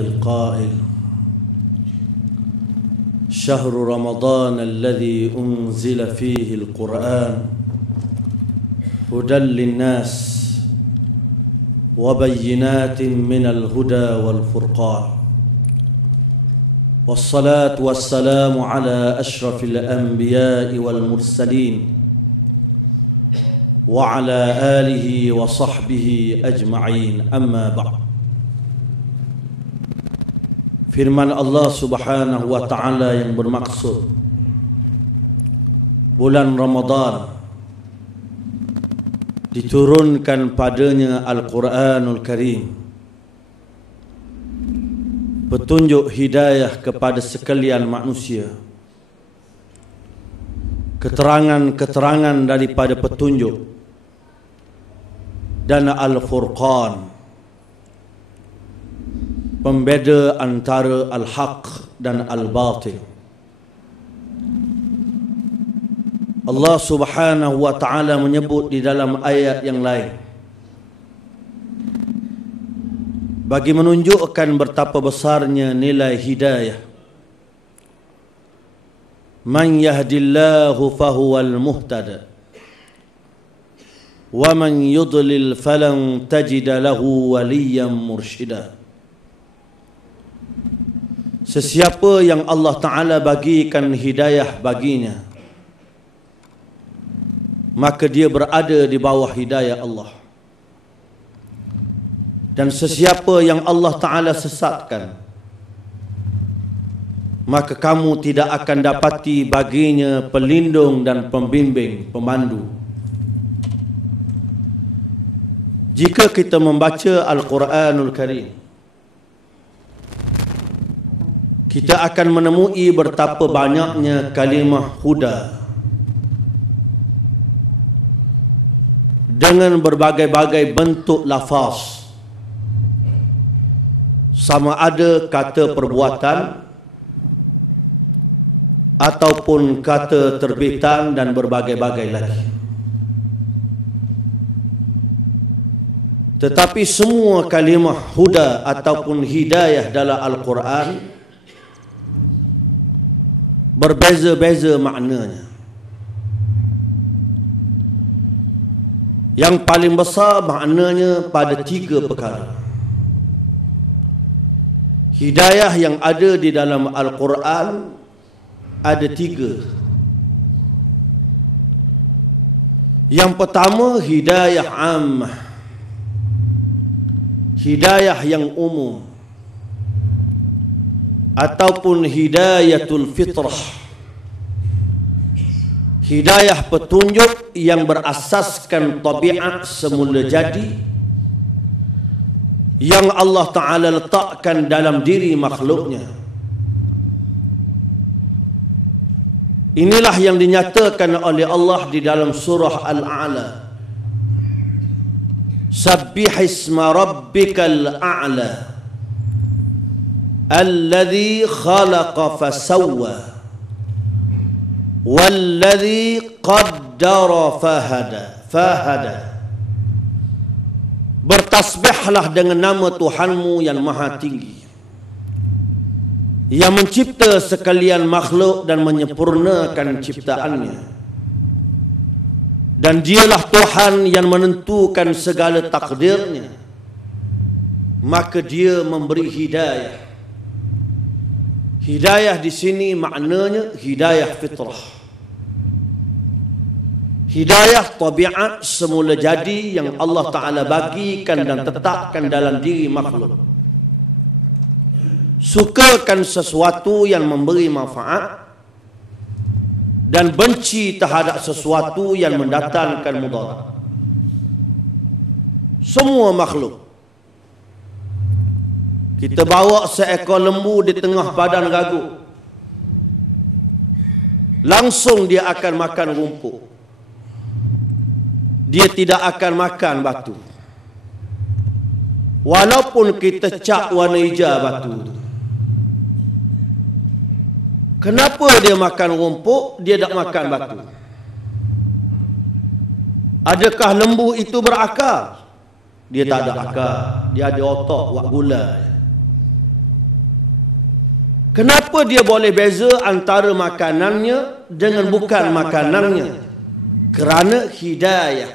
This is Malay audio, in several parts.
القائل شهر رمضان الذي أنزل فيه القرآن هدى للناس وبينات من الهدى والفرقان والصلاة والسلام على أشرف الأنبياء والمرسلين وعلى آله وصحبه أجمعين أما بعد. Firman Allah Subhanahu wa taala yang bermaksud bulan Ramadan diturunkan padanya Al-Quranul Karim, petunjuk hidayah kepada sekalian manusia, keterangan-keterangan daripada petunjuk, dan Al-Furqan, pembeda antara al-haq dan al-batil. Allah Subhanahu wa taala menyebut di dalam ayat yang lain bagi menunjukkan betapa besarnya nilai hidayah. Man yahdillahu fahuwal muhtada wa man yudlil falan tajida lahu waliyan mursyida. Sesiapa yang Allah Ta'ala bagikan hidayah baginya, maka dia berada di bawah hidayah Allah. Dan sesiapa yang Allah Ta'ala sesatkan, maka kamu tidak akan dapati baginya pelindung dan pembimbing, pemandu. Jika kita membaca Al-Quranul Karim, kita akan menemui betapa banyaknya kalimah huda dengan berbagai-bagai bentuk lafaz, sama ada kata perbuatan ataupun kata terbitan dan berbagai-bagai lagi. Tetapi semua kalimah huda ataupun hidayah dalam Al-Quran berbeza-beza maknanya. Yang paling besar maknanya pada tiga perkara. Hidayah yang ada di dalam Al-Quran ada tiga. Yang pertama, hidayah ammah, hidayah yang umum, ataupun hidayatul fitrah, hidayah petunjuk yang berasaskan tabiat semula jadi yang Allah Ta'ala letakkan dalam diri makhluknya. Inilah yang dinyatakan oleh Allah di dalam surah Al-A'la. Sabbihisma rabbikal a'la alladhi khalaqa fasawwa walladhi qaddara fahada. Bertasbihlah dengan nama Tuhanmu yang maha tinggi, yang mencipta sekalian makhluk dan menyempurnakan ciptaannya, dan dialah Tuhan yang menentukan segala takdirnya, maka dia memberi hidayah. Hidayah di sini maknanya hidayah fitrah, hidayah tabiat semula jadi yang Allah Ta'ala bagikan dan tetapkan dalam diri makhluk. Sukakan sesuatu yang memberi manfaat dan benci terhadap sesuatu yang mendatangkan mudarat. Semua makhluk, kita bawa seekor lembu di tengah padang gaguk, langsung dia akan makan rumput. Dia tidak akan makan batu. Walaupun kita cat warna hijau batu itu. Kenapa dia makan rumput, dia tak makan batu? Adakah lembu itu berakal? Dia tak ada akal. Dia ada otak, buat gula. Kenapa dia boleh beza antara makanannya dengan bukan makanannya? Kerana hidayah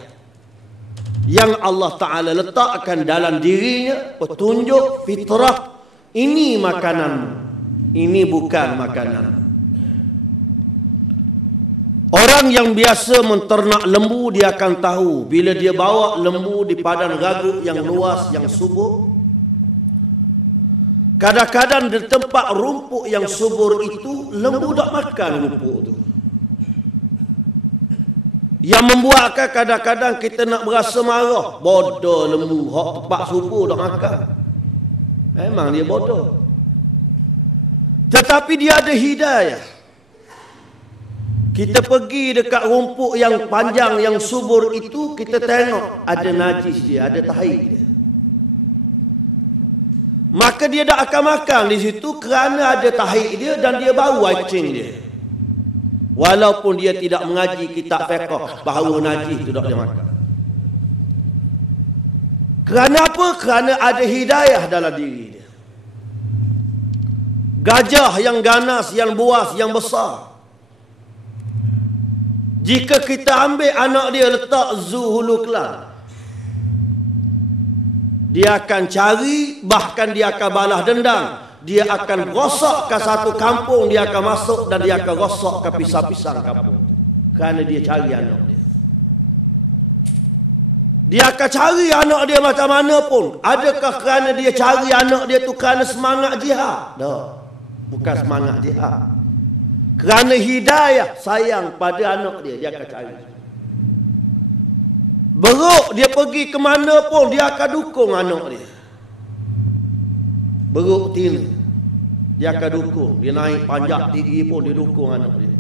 yang Allah Ta'ala letakkan dalam dirinya, petunjuk fitrah, ini makananmu, ini bukan makanan. Orang yang biasa menternak lembu, dia akan tahu bila dia bawa lembu di padang gaguk yang luas, yang subur, kadang-kadang di tempat rumput yang subur itu, lembu tak makan rumput itu. Yang membuatkan kadang-kadang kita nak berasa marah. Bodoh lembu, hak tempat subur tak makan. Memang dia bodoh. Tetapi dia ada hidayah. Kita pergi dekat rumput yang panjang, yang subur itu, kita tengok ada najis dia, ada tahi dia. Maka dia tak akan makan di situ kerana ada tahi dia dan dia bau acing dia. Walaupun dia tidak mengaji kitab fiqh bahawa najis itu tak dia makan. Kerana apa? Kerana ada hidayah dalam diri dia. Gajah yang ganas, yang buas, yang besar, jika kita ambil anak dia letak zoo Hulu Kelang, dia akan cari, bahkan dia akan balas dendam. Dia akan rosak ke satu kampung, dia akan masuk dan dia akan rosak ke pisang-pisang kampung itu. Kerana dia cari anak dia. Dia akan cari anak dia macam mana pun. Adakah kerana dia cari anak dia tu kerana semangat jihad? Tak. Bukan semangat jihad. Kerana hidayah, sayang pada anak dia, dia akan cari. Beruk dia pergi ke mana pun, dia akan dukung anak dia. Beruk tina, dia akan dukung. Dia naik panjat tinggi pun dia dukung anak dia.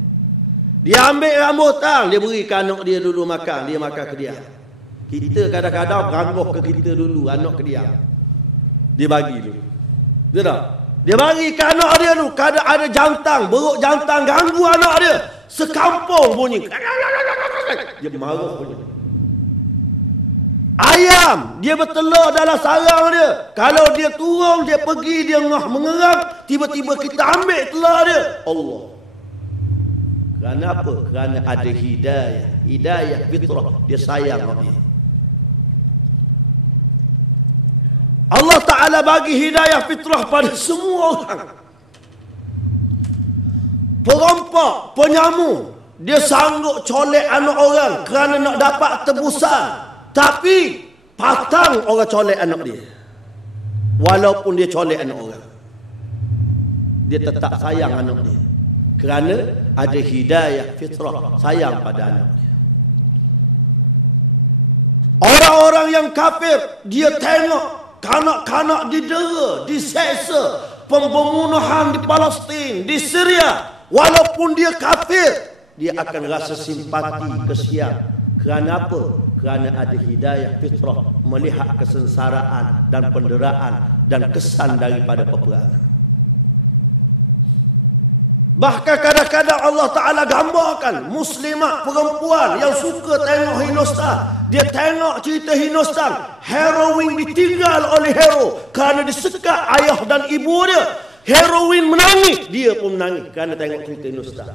Dia ambil rambutan, dia beri ke anak dia dulu makan, dia makan ke dia. Kita kadang-kadang beranggoh ke kita dulu, anak ke dia. Dia bagi dulu. Dia tak? Dia bagi ke anak dia dulu. Kadang ada jantang, beruk jantang ganggu anak dia. Sekampung bunyi. Dia marah bunyi. Ayam, dia bertelur dalam sarang dia. Kalau dia turun, dia pergi, dia mengerang, tiba-tiba kita ambil telur dia. Allah. Kerana apa? Kerana ada hidayah. Hidayah fitrah. Dia sayang dia. Allah Ta'ala bagi hidayah fitrah pada semua orang. Perompak, penyamu, dia sanggup colek anak orang kerana nak dapat tebusan. Tapi patang orang colek anak dia. Walaupun dia colek anak orang, dia tetap sayang anak dia. Kerana ada hidayah fitrah, sayang pada anak dia. Orang-orang yang kafir, dia tengok kanak-kanak didera, diseksa, pembunuhan di Palestin, di Syria. Walaupun dia kafir, dia akan rasa simpati, kesian. Kerana apa? Kerana ada hidayah fitrah, melihat kesengsaraan dan penderaan dan kesan daripada peperangan. Bahkan kadang-kadang Allah Ta'ala gambarkan muslimat perempuan yang suka tengok Hindustan. Dia tengok cerita Hindustan, heroin ditinggal oleh hero kerana disekat ayah dan ibu dia. Heroin menangis, dia pun menangis kerana tengok cerita Hindustan.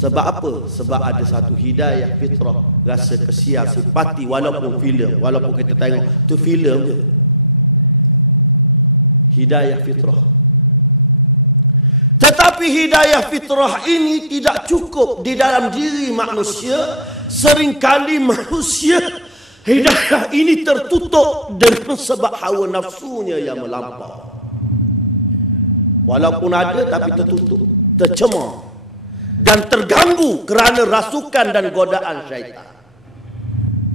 Sebab apa? Sebab ada satu hidayah fitrah, rasa kesian, simpati. Walaupun filem, walaupun kita tengok tu filem je, hidayah fitrah. Tetapi hidayah fitrah ini tidak cukup di dalam diri manusia. Seringkali manusia hidayah ini tertutup dengan sebab hawa nafsunya yang melampau. Walaupun ada tapi tertutup, tercemar dan terganggu kerana rasukan dan godaan syaitan.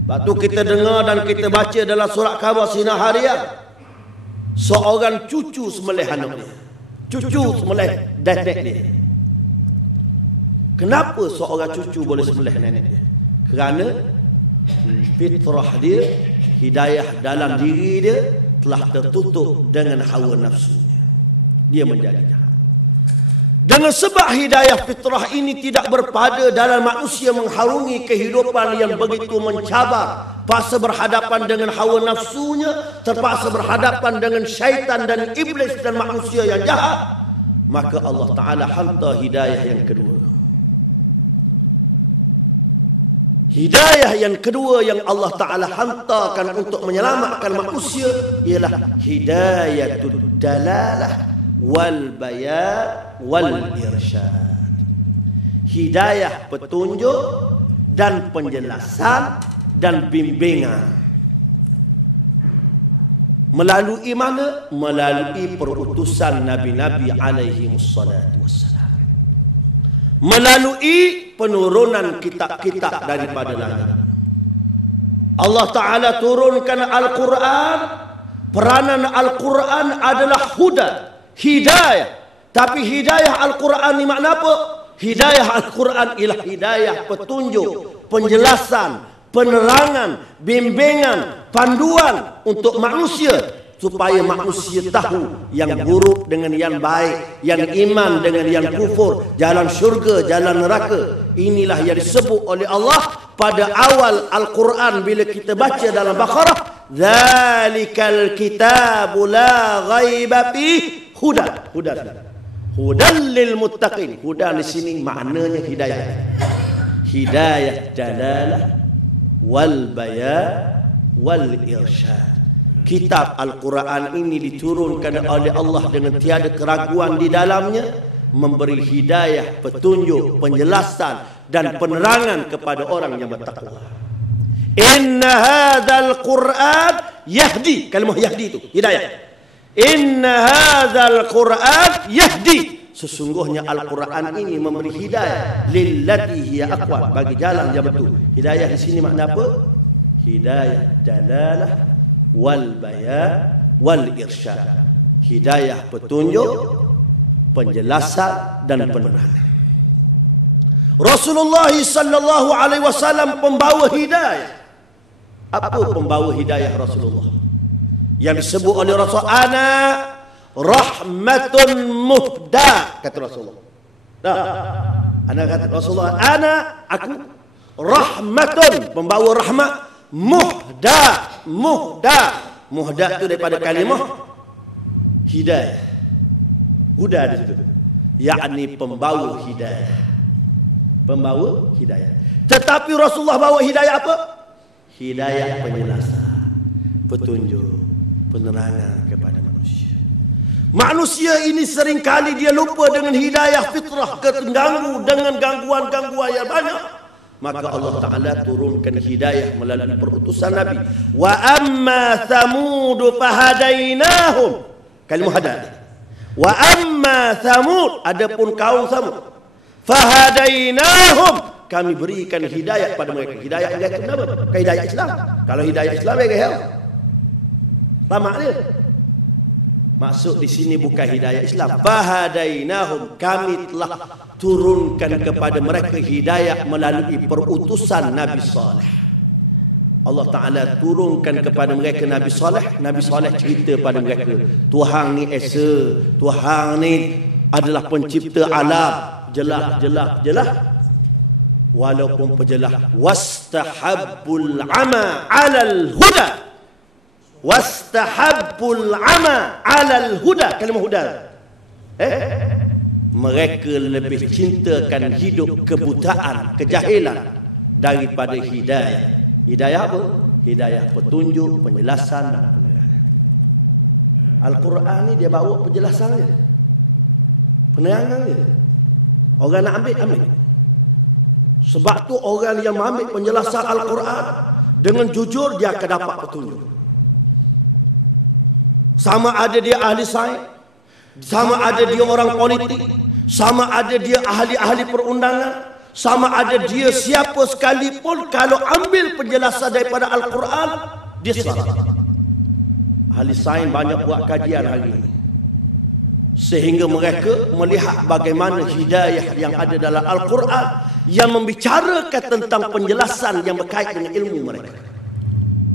Sebab tu kita dengar dan kita baca dalam surat khabar sinar harian, seorang cucu sembelih anak dia, cucu sembelih nenek dia. Kenapa seorang cucu boleh sembelih nenek dia? Kerana fitrah dia, hidayah dalam diri dia telah tertutup dengan hawa nafsunya. Dia menjadi jahat. Dengan sebab hidayah fitrah ini tidak berpada dalam manusia mengharungi kehidupan yang begitu mencabar terpaksa berhadapan dengan hawa nafsunya, terpaksa berhadapan dengan syaitan dan iblis dan manusia yang jahat, maka Allah Ta'ala hantar hidayah yang kedua. Hidayah yang kedua yang Allah Ta'ala hantarkan untuk menyelamatkan manusia ialah hidayatul dalalah wal bayan wal irsyad. Hidayah petunjuk dan penjelasan dan bimbingan. Melalui mana? Melalui perutusan Nabi-Nabi alaihi wassalatu wassalam. Melalui penurunan kitab-kitab daripada langit. Allah Ta'ala turunkan Al-Quran. Peranan Al-Quran adalah huda, hidayah. Tapi hidayah Al-Quran ni makna apa? Hidayah Al-Quran ialah hidayah petunjuk, penjelasan, penerangan, bimbingan, panduan untuk manusia, supaya manusia tahu yang buruk dengan yang baik, yang iman dengan yang kufur, jalan syurga, jalan neraka. Inilah yang disebut oleh Allah pada awal Al-Quran bila kita baca dalam Baqarah, "Dzalikal kitabu la ghaiba fihi hudan." Hudan lil muttaqin. Hudan di sini maknanya hidayah. Hidayah dalalah wal bayan wal irsyad. Kitab Al-Quran ini diturunkan oleh Allah dengan tiada keraguan di dalamnya, memberi hidayah, petunjuk, penjelasan dan penerangan kepada orang yang bertakwa. Inna hadzal Quran yahdi. Kalimah yahdi itu hidayah. Inna hadzal Quran yahdi. Sesungguhnya Al-Quran ini memberi hidayah lillati hiya aqwam, bagi jalan yang betul. Hidayah di sini makna apa? Hidayah dalalah wal bayan wal irsyad. Hidayah petunjuk, penjelasan dan penerangan. Rasulullah sallallahu alaihi wasallam pembawa hidayah. Apa pembawa hidayah Rasulullah? Yang disebut oleh Rasul, ana rahmatun muhda, kata Rasulullah. Ana kata Rasulullah, aku rahmatun, pembawa rahmat, muhda itu daripada kalimah hidayah. Huda di situ, yakni pembawa hidayah. Pembawa hidayah. Tetapi Rasulullah bawa hidayah apa? Hidayah penjelasan, petunjuk, penerangan kepada manusia. Manusia ini seringkali dia lupa dengan hidayah fitrah, terganggu dengan gangguan-gangguan yang banyak. Maka Allah Ta'ala turunkan hidayah melalui perutusan Nabi. Wa amma Thamud fahadainahum. Kalimah hadadah. Wa amma Thamud, adapun kaum Thamud, fahadainahum, kami berikan hidayah pada mereka. Hidayah yang kenapa? Hidayah Islam. Kalau hidayah Islam ya gahel. Lama dia. Maksud di sini bukan hidayah Islam. Fahadainahum, kami telah turunkan kepada mereka hidayah melalui perutusan Nabi Saleh. Allah Ta'ala turunkan kepada mereka Nabi Saleh. Nabi Saleh cerita pada mereka, Tuhan ni esa, Tuhan ni adalah pencipta alam. Jelas. Walaupun penjelas. Wastahabbul ama 'alal huda. Wastahabbul ama 'alal huda. Kalimah huda. Mereka lebih cintakan hidup kebutaan, kejahilan daripada hidayah. Hidayah apa? Hidayah petunjuk, penjelasan dan penerangan. Al-Quran ni dia bawa penjelasan dia, penerangan dia. Orang nak ambil. Sebab tu orang yang mengambil penjelasan Al-Quran dengan jujur, dia akan dapat petunjuk. Sama ada dia ahli sains, sama ada dia orang politik, sama ada dia ahli-ahli perundangan, sama ada dia siapa sekalipun, kalau ambil penjelasan daripada Al-Quran, dia selamat. Ahli sains banyak buat kajian hari ini, sehingga mereka melihat bagaimana hidayah yang ada dalam Al-Quran yang membicarakan tentang penjelasan yang berkait dengan ilmu mereka.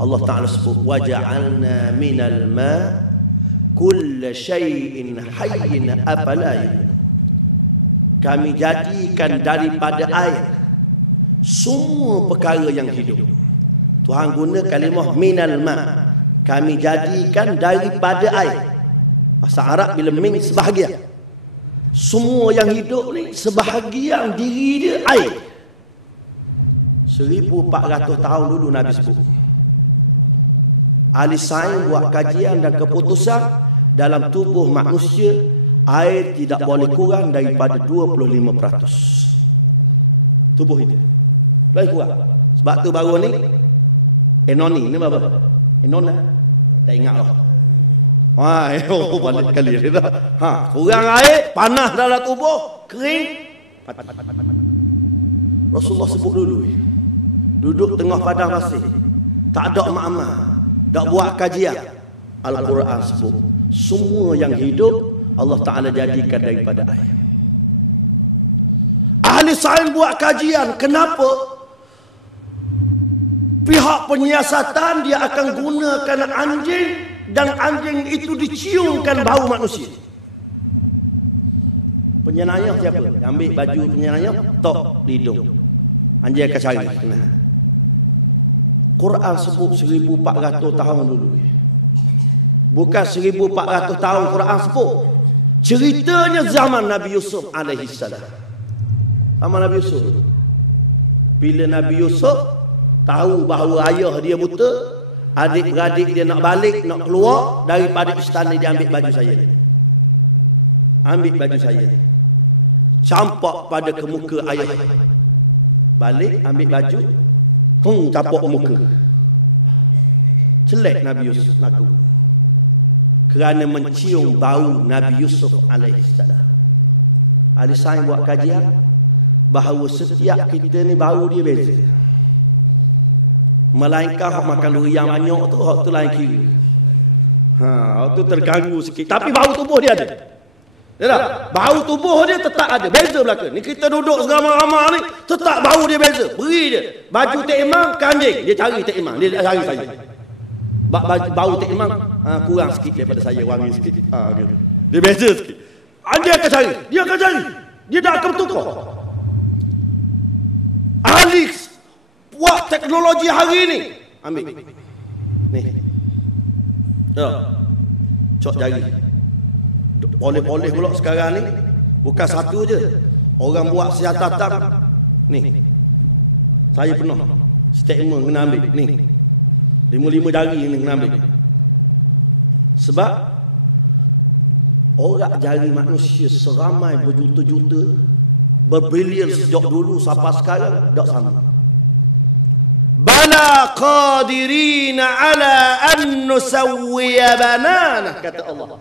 Allah Ta'ala sebut, waja'alna minal ma kulla syai'in hayyin afala yu'minun. Kami jadikan daripada air semua perkara yang hidup. Tuhan guna kalimah minal ma. Kami jadikan daripada air. Bahasa Arab bila min sebahagian. Semua yang hidup ni sebahagian diri dia air. 1400 tahun dulu Nabi sebut. Ahli sains buat kajian dan keputusan dalam tubuh manusia air tidak boleh kurang daripada 25%. Tubuh itu boleh kurang. Sebab tu baru ni Enoni ni apa? Enona. Tak ingat lah. Wah, balik kali dia dah. Kurang air, panas dalam tubuh, kering. Rasulullah sebut dulu. Duduk tengah padang pasir. Tak ada makmah. Tak buat kajian. Al-Quran sebut. Semua yang hidup Allah Ta'ala jadikan daripada air. Ahli sains buat kajian. Kenapa? Pihak penyiasatan dia akan gunakan anjing dan anjing itu diciumkan bau manusia. Penyenayah siapa? Ambil baju penyenayah, tok hidung. Anjing akan cari. Quran sebut 1400 tahun dulu. Bukan 1400 tahun Quran sebut. Ceritanya zaman Nabi Yusuf alaihissalam. Zaman Nabi Yusuf. Bila Nabi Yusuf tahu bahawa ayah dia buta, adik-beradik dia nak balik, nak keluar daripada istana, dia ambil baju saya. Ambil baju saya. Campak pada ke muka ayah. Balik, ambil baju, campak muka. Celek Nabi Yusuf laku. Kerana mencium bau Nabi Yusuf alaihissalam. Ahli sains buat kajian bahawa setiap kita ni bau dia beza. Melainkan hak makan durian banyak tu, hak tu lain kira. Hak tu terganggu sikit. Tapi bau tubuh dia ada. Ya tak? Bau tubuh dia tetap ada. Beza belaka. Ni kita duduk seramai-ramai ni, tetap bau dia beza. Beri dia. Baju Tek Imam ke anjing. Dia cari Tek Imam. Dia cari saya. Bau Tek Imam kurang sikit daripada saya. Wangi sikit. Gitu. Dia beza sikit. Anjing akan cari. Dia akan cari. Dia tak akan bertukar. Ahli buat teknologi hari ni. Ambil. Ni. Cok jari. Poleh-poleh pula sekarang ni. Bukan satu je. Orang buat siasatan. Ni. Saya pernah. Statement kena ambil. Ni. 5 jari ni kena ambil. Sebab orang jari manusia seramai berjuta-juta, berbilion sejak dulu sampai sekarang, tak sama. Bala qadirina ala an nusawwiya banana, kata Allah.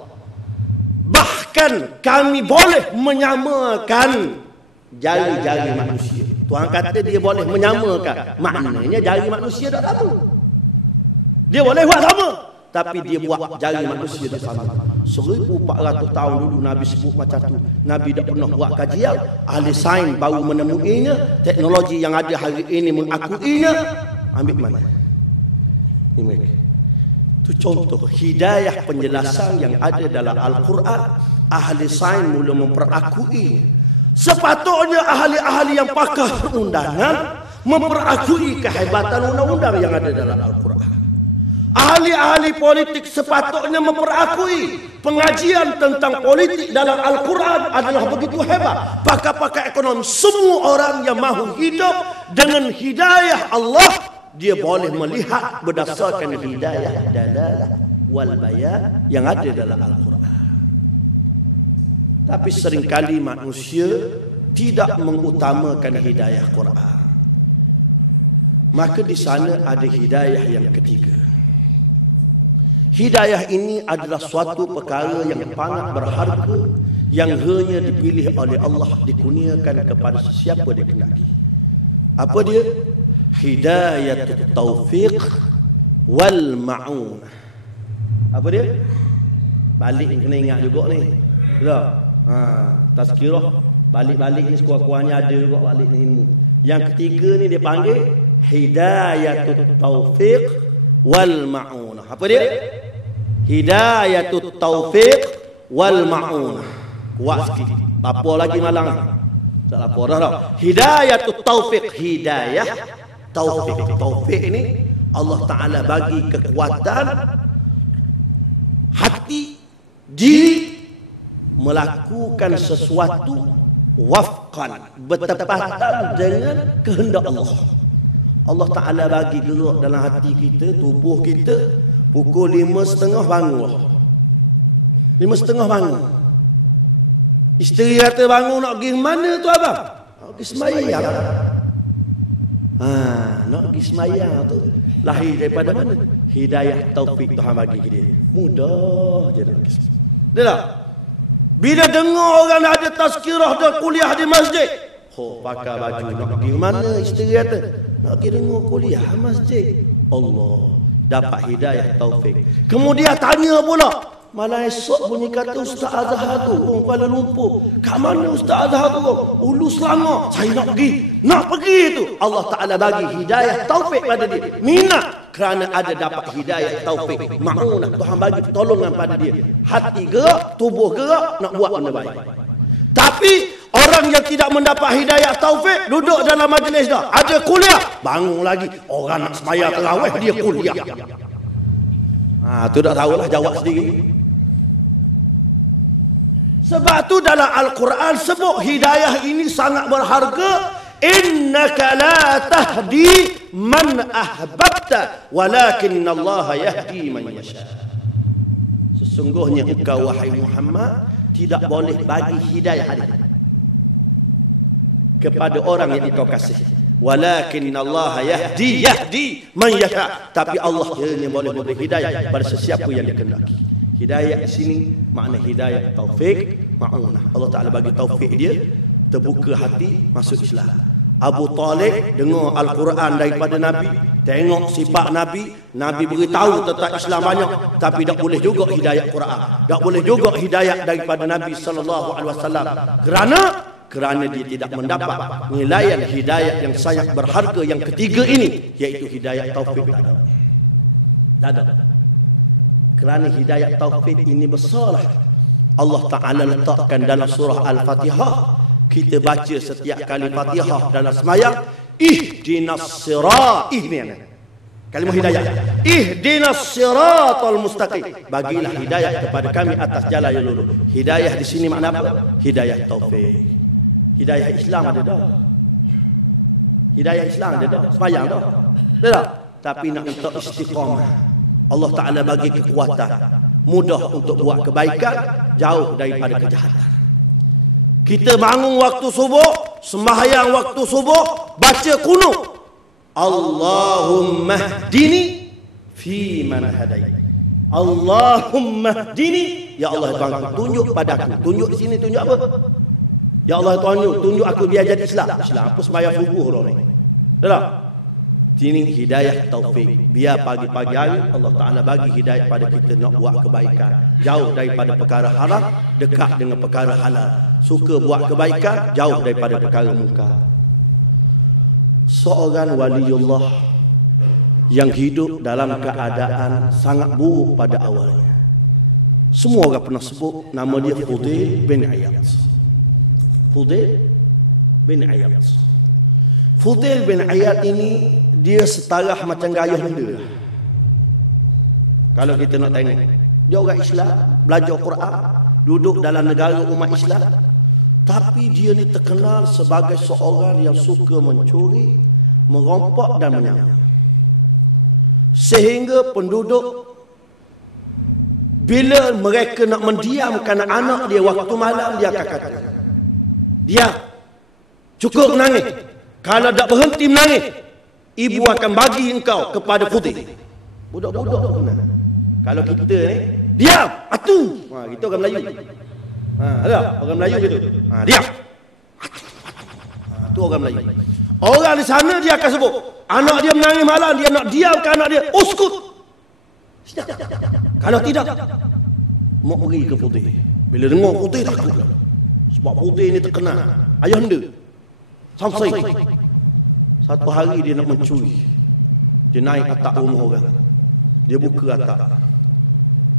Bahkan kami boleh menyamakan jari-jari manusia. Tuhan kata dia boleh menyamakan. Maknanya jari manusia tak sama. Dia boleh buat sama, tapi dia buat jari manusia tak sama. 1400 tahun dulu Nabi sebut macam tu. Nabi dah pernah buat kajian. Ahli sains baru menemuinya. Teknologi yang ada hari ini mengakuinya. Ambil mana? Ini mereka. Itu contoh hidayah penjelasan yang ada dalam Al-Quran. Ahli sains mula memperakui. Sepatutnya ahli-ahli yang pakar perundangan memperakui kehebatan undang-undang yang ada dalam Al-Quran. Ahli-ahli politik sepatutnya memperakui pengajian tentang politik dalam Al-Quran adalah begitu hebat. Pakar-pakar ekonomi, semua orang yang mahu hidup dengan hidayah Allah, dia boleh melihat berdasarkan hidayah dalalah wal bayan yang ada dalam Al-Quran. Tapi seringkali manusia tidak mengutamakan hidayah Quran. Maka di sana ada hidayah yang ketiga. Hidayah ini adalah suatu perkara yang sangat berharga, yang hanya dipilih oleh Allah, dikurniakan kepada sesiapa dia kehendaki. Apa dia? Hidayatut taufiq wal ma'unah. Apa dia? Balik ni kena ingat juga ni. Tak? Tazkirah. Balik-balik ni sekurang-kurangnya ada juga balik ni ilmu. Yang ketiga ni dia panggil hidayatut taufiq wal ma'unah. Apa dia? Hidayatut taufiq wal ma'unah. Kuat sikit. Lapor lagi malang. Tak lapor dah. Hidayatut taufiq. Hidayah taufiq. Taufiq ni Allah Ta'ala bagi kekuatan hati, diri melakukan sesuatu wafqan, bertepatan dengan kehendak Allah. Allah Ta'ala bagi gerak dalam hati kita, tubuh kita, pukul 5.30 bangun. 5.30 bangun. Isteri kata bangun nak pergi mana tu abang? Nak pergi semayang. Nak pergi semayang tu lahir daripada mana? Hidayah taufik Tuhan bagi ke dia. Mudah je nak pergi semayang. Dia tak? Bila dengar orang ada tazkirah dan kuliah di masjid, pakai baju nak pergi mana? Isteri kata nak pergi dengar kuliah masjid. Allah dapat hidayah taufik. Kemudian tanya pula, malam esok bunyi kata Ustaz Azhar tu orang Kuala Lumpur. Kat mana Ustaz Azhar tu? Ulu Selangor. Saya nak pergi. Nak pergi tu. Allah Ta'ala bagi hidayah taufik pada dia. Minat kerana ada dapat hidayah taufik. Ma'unah. Tuhan bagi pertolongan pada dia. Hati gerak, tubuh gerak, nak buat benda baik. Tapi orang yang tidak mendapat hidayah taufik, duduk dalam majlis dah. Ada kuliah, bangun lagi. Orang nak semaya terawih, dia kuliah. Tu dah tahulah jawab sendiri. Sebab tu dalam Al-Quran sebut hidayah ini sangat berharga. Innaka la tahdi man ahbabta walakinna Allah yahdi man yasha. Sesungguhnya engkau wahai Muhammad tidak boleh bagi hidayah kepada orang yang engkau kasih. Walakinna Allah yahdi man yasha. Tapi Allah hanya boleh memberi hidayah pada sesiapa yang dikehendaki. Hidayah di sini makna hidayah taufik, ma'unah. Allah Ta'ala bagi taufik dia, terbuka hati, masuk Islam. Abu Talib dengar Al-Quran daripada Nabi, tengok sifat Nabi, Nabi beritahu tentang Islam banyak, tapi tak boleh juga hidayah Quran. Tak boleh juga hidayah daripada Nabi SAW. Kerana dia tidak mendapat nilaian hidayah yang sangat berharga yang ketiga ini, iaitu hidayah taufik. Tak ada. Kerana hidayah taufik ini besar. Allah Ta'ala letakkan dalam surah Al-Fatihah. Kita baca setiap kali Fatihah dalam semayang, ihdinas sirat. Kalimah hidayah. Ihdinas siratal mustaqim. Bagilah hidayah kepada kami atas jalan yang lurus. Hidayah di sini makna apa? Hidayah taufik. Hidayah Islam ada dah. Hidayah Islam ada dah. Semayang dah. Tak? Tapi nak minta istiqamah. Allah Ta'ala bagi kekuatan, mudah untuk buat kebaikan, jauh daripada kejahatan. Kita bangun waktu subuh, sembahyang waktu subuh, baca kunut. Allahumma hdini fi man hadait. Allahumma hdini, ya Allah Tuhan, tunjuk padaku. Tunjuk di sini tunjuk apa? Ya Allah Tuhan, tunjuk aku biar jadi Islam. Islam apa sembahyang subuh orang ni. Tak? Ini hidayah taufik. Biar pagi-pagi hari Allah Ta'ala bagi hidayah pada kita nak buat kebaikan, jauh daripada perkara haram, dekat dengan perkara halal. Suka buat kebaikan, jauh daripada perkara munkar. Seorang waliullah yang hidup dalam keadaan sangat buruk pada awalnya. Semua orang pernah sebut nama dia Fudail bin Iyad. Fudail bin Iyad. Fudail bin Iyad ini dia setara macam gayah muda. Kalau kita nak tengok, dia orang Islam, belajar Quran, duduk dalam negara umat Islam, tapi dia ni terkenal sebagai seorang yang suka mencuri, merompak dan menyamar. Sehingga penduduk bila mereka nak mendiamkan anak dia waktu malam, dia akan kata, "Diam, cukup menangis. Kalau tak berhenti menangis, ibu akan bagi engkau kepada Fudail." Budak-budak tu kena. Kalau kita ni, diam, atu. Kita orang Melayu. Ada orang Melayu gitu. Diam. Tu orang Melayu. Orang di sana dia akan sebut, anak dia menangis malam, dia nak diamkan anak dia, uskut. Kalau tidak, mau pergi ke Fudail. Bila dengar Fudail takut. Sebab Fudail ni terkenal. Ayahanda Samsai. Satu hari dia nak mencuri. Dia naik atap rumah orang. Dia buka atap.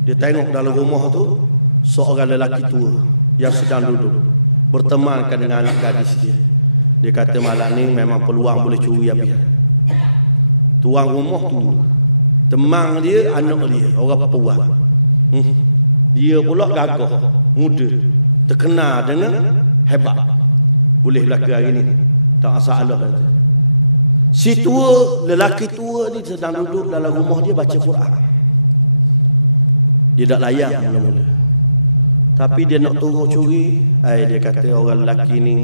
Dia tengok dalam rumah tu seorang lelaki tua yang sedang duduk bertemankan dengan anak gadis dia. Dia kata malam ni memang peluang boleh curi habis. Tuan rumah tu temang dia, anak dia, orang perempuan. Dia pula gagah, muda, terkenal dengan hebat. Boleh berlaku hari ni, tak masalah. Si tua, lelaki tua ni sedang duduk dalam rumah dia baca Quran. Dia tak layan mula-mula. Tapi dia nak turun curi. Dia kata orang lelaki ni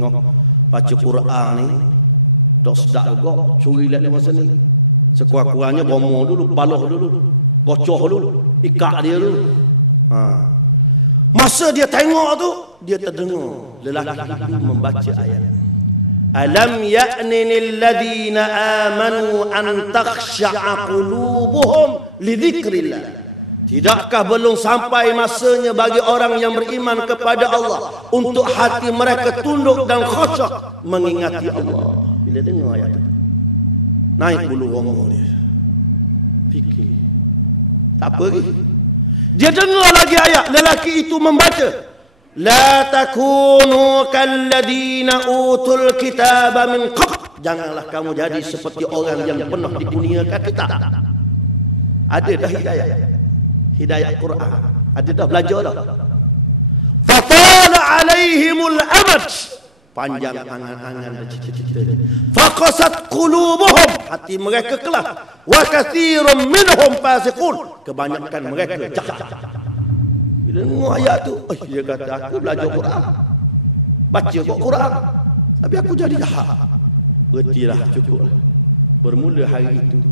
baca Quran ni tak sedap juga, curi lihat dia masa ni. Sekurang-kurangnya bomoh dulu, baloh dulu, gocoh dulu, ikat dia dulu. Masa dia tengok tu, dia terdengar lelaki itu membaca ayat. Alam ya'ninil ladina amanu an takhsha'a qulubuhum li dzikrillah. Tidakkah belum sampai masanya bagi orang yang beriman kepada Allah untuk hati mereka tunduk dan khusyuk mengingati Allah. Bila dengar ayat itu, naik bulu roma dia. Fikir. Tak apa lagi. Dia dengar lagi ayat, lelaki itu membaca. La takunu kalladina utul kitaba min qabl. Janganlah kamu jadi seperti orang yang pernah dikurniakan kitab. Ada dah hidayah Quran. Ada dah belajar dah. Fatala alaihimul amad. Panjang angan-angan dan cita-cita. Faqasat qulubuhum, hati mereka kelah. Wa katsirum minhum fasiqun, kebanyakan mereka jahat. Bila dengar ayat tu, dia kata aku belajar Quran, baca kok Quran, tapi aku jadi jahat. Berhentilah, cukuplah. Bermula hari itu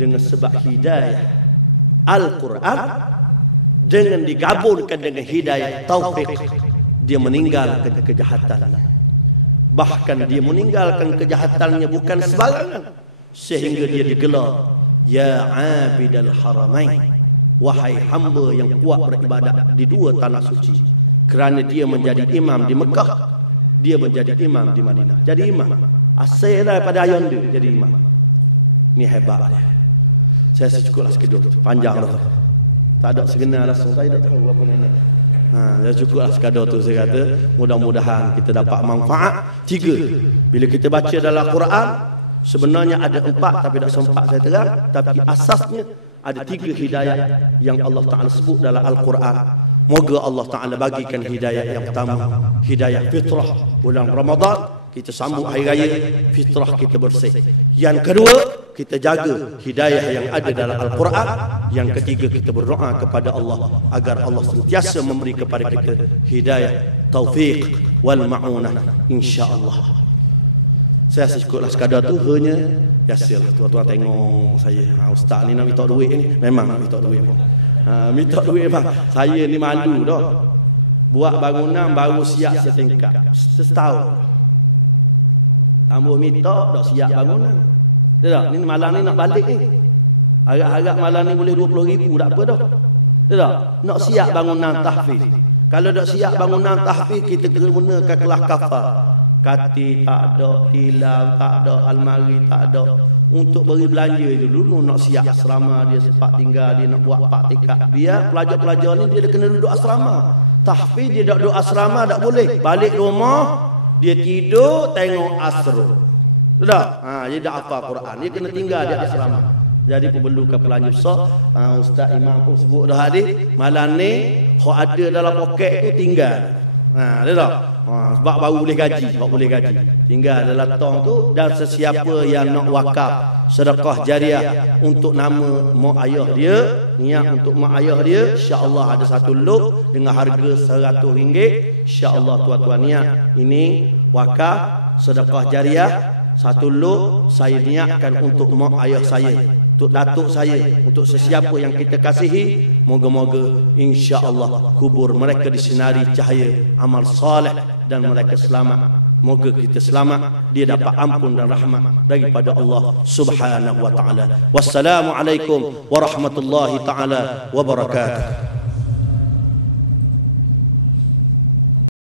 dengan sebab hidayah Al-Quran dengan digabungkan dengan hidayah taufik, dia meninggalkan kejahatan. Bahkan dia meninggalkan kejahatannya bukan sembarangan, sehingga dia digelar ya abidal haramain, wahai hamba yang kuat beribadat di dua tanah suci. Kerana dia menjadi imam di Mekah, dia menjadi imam di Madinah. Jadi imam asal daripada ayah dia jadi imam. Ini hebat dia. Saya secukuplah sekedar, panjang dah. Tak ada segenar langsung, saya tak tahu apa ni. Saya cukuplah sekadar tu saya kata. Mudah-mudahan kita dapat manfaat. 3. Bila kita baca dalam Quran, sebenarnya ada 4 tapi tak sempat saya terang. Tapi asasnya ada 3 hidayah yang Allah Ta'ala sebut dalam Al-Quran. Moga Allah Ta'ala bagikan hidayah yang pertama, hidayah fitrah. Bulan Ramadan kita sambut hari raya, fitrah kita bersih. Yang kedua, kita jaga hidayah yang ada dalam Al-Quran. Yang ketiga, kita berdoa kepada Allah agar Allah sentiasa memberi kepada kita hidayah, taufiq wal ma'unah, insya-Allah. Saya cukuplah sekadar tu, hanya yasil. Tuan-tuan tengok saya, ustaz ni nak minta duit ni, memang nak minta duit pun. Minta duit bang. Saya ni malu dah. Buat bangunan baru siap setingkat. Setahun. Tambah minta dah siap bangunan. Tak? Ni malam ni nak balik ni. Harap-harap malam ni boleh 20,000 tak apa dah. Tak? Nak siap bangunan tahfiz. Kalau tak siap bangunan tahfiz, kita gunakan kelas kafar. Katil tak ada, tilam tak ada, almari tak ada. Untuk beri belanja itu dulu nak siap asrama dia, sempat tinggal dia nak buat praktikal. Biar pelajar-pelajar ni dia kena duduk asrama. Tahfiz dia tak duduk asrama tak boleh. Balik rumah dia tidur tengok asro. Sudah. Dia dah hafal Quran. Dia kena tinggal di asrama. Jadi perlukan pelanja besar. Ustaz Imam pun sebut dah hadis, malam ni hok ada dalam poket tu tinggal. Dia dah. Sebab baru boleh gaji, tinggal dalam tong tu. Dan sesiapa yang nak wakaf sedekah jariah untuk nama mak ayah dia, niat untuk mak ayah dia, insya-Allah ada satu lot dengan harga RM100. Insya-Allah tuan-tuan niat ini wakaf sedekah jariah. Satu lot saya niatkan untuk mak ayah saya, untuk datuk saya, untuk sesiapa yang kita kasihi. Moga-moga insya-Allah kubur mereka disinari cahaya amal soleh dan mereka selamat. Moga kita selamat, dia dapat ampun dan rahmat daripada Allah Subhanahu wa taala. Wassalamualaikum warahmatullahi taala wabarakatuh.